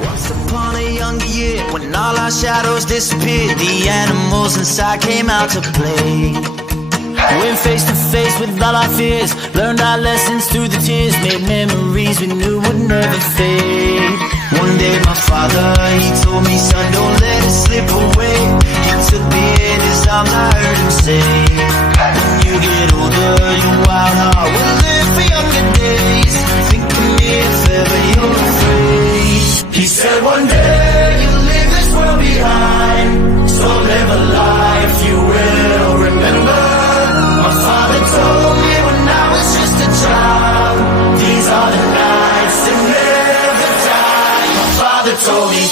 Once upon a younger year, when all our shadows disappeared, the animals inside came out to play. Went face to face with all our fears, learned our lessons through the tears, made memories we knew would never fade. One day my father, he told me, son, don't let it slip away. He took me in his arms, I heard him say, when you get older, your wild heart will live for younger days. Think of me if ever you're afraid. He said one day you'll leave this world behind, so live a life you will remember. My father told me when I was just a child, these are the nights that never die. My father told me